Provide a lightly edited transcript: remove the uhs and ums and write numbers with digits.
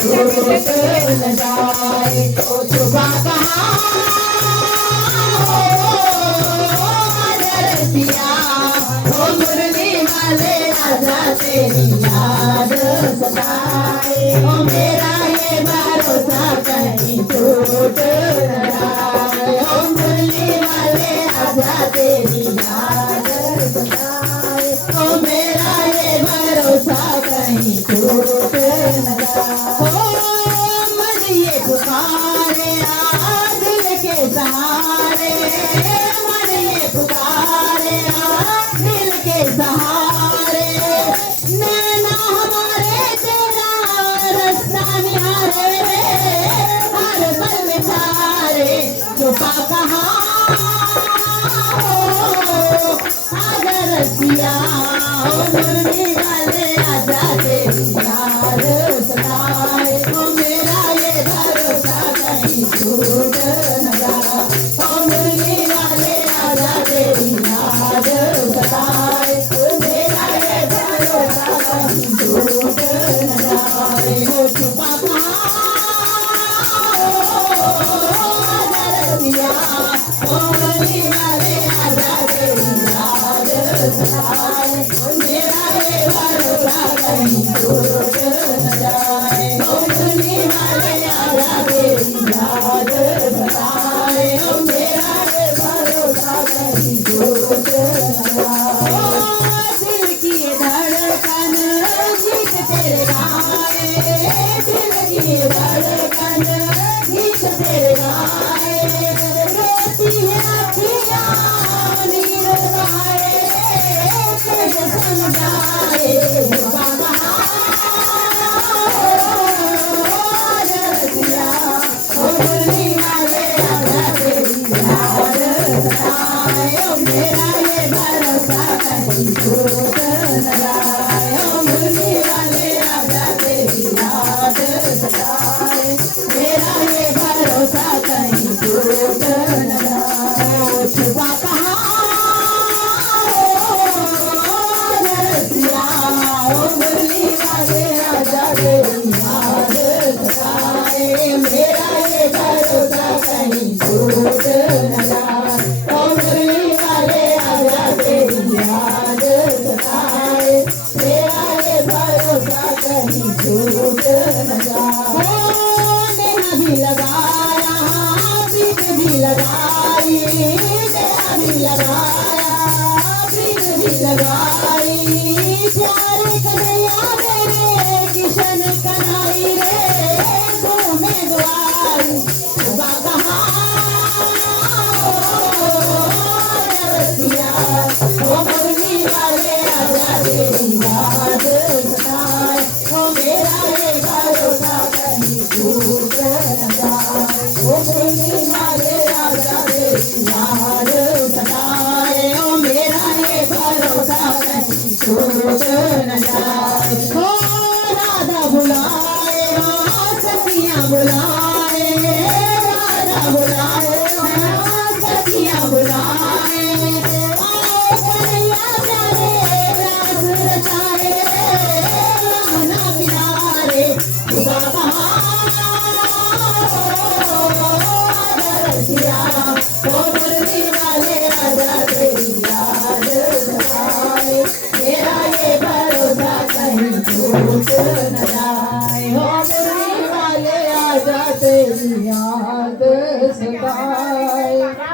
छूट न जाए। ओ छुपा कहाँ रसिया, ओ मुरली वाले राजा तेरी याद सताए। ओ मेरा ये भरोसा कहीं टूट न जाए। ओ मुरली वाले राजा तेरी याद सताए। ओ मेरा ये भरोसा कहीं टूट न जाए। ओ मन ये पुकारे आज दिल के सहारे, मन ये पुकारे आज दिल के सहारे। नैना हमारे तेरा रास्ता निहारे, हर पल में तारे छुपा कहाँ आजा रसिया। ओ मुरली वाले आजा तेरी याद सताए। ओ मेरा ये भरोसा कहीं टूट न जाए। ओ मुरली वाले आजा तेरी याद सताए। ओ मेरा ये भरोसा कहीं टूट न जाए। ओ छुपा कहाँ आजा रसिया। ओ मुरली वाले आजा तेरी याद सताए। ओ मेरा ये भरोसा कहीं टूट न जाए। ओ मुरली वाले आजा तेरी याद सताए। ओ मेरा ये भरोसा कहीं टूट न जाए। ओ दिल की धड़कन गीत तेरे गाए, दिल की धड़कन गीत तेरे गाए। रोती है अखियाँ नीर बहाए, कैसे समझाए छुपा कहाँ आजा रसिया। ओ मुरली वाले आजा तेरी याद सताए। ओ मेरा ये भरोसा कहीं टूट न जाए। ओ मुरली वाले आजा तेरी याद सताए। मेरा ये भरोसा कहीं टूट न जाए। ओ छुपा कहाँ आजा रसिया। ओ मुरली वाले आजा तेरी याद सताए। मेरा ये भरोसा कहीं टूट न जाए। ओ मुरली वाले आजा तेरी याद सताए। मेरा ये भरोसा कहीं टूट न जाए। ओ नेहा भी लगाया, प्रीत भी लगाई, नेहा भी लगाया, प्रीत भी लगाई। प्यारे कन्हैया मेरे किशन कन्हई रे, दो में दुआई छुपा कहाँ आजा रसिया। ओ मुरली वाले आजा तेरी याद सताए। ओ मेरा ये भरोसा कहीं टूट न जाए। ओ मुरली वाले आजा तेरी याद सताए। ओ मेरा ये भरोसा कहीं टूट न जाए। ओ राधा बुलाए सखियाँ बुलाए, राधा बुलाए सखियाँ बुलाए। आओ कन्हैया प्यारे रास रचाए, यमुना किनारे छुपा कहाँ आजा रसिया। ओ मुरली वाले आजा तेरी याद सताए। मेरा ये भरोसा कहीं टूट न जाए। ओ मुरली वाले आजा तेरी याद सताए।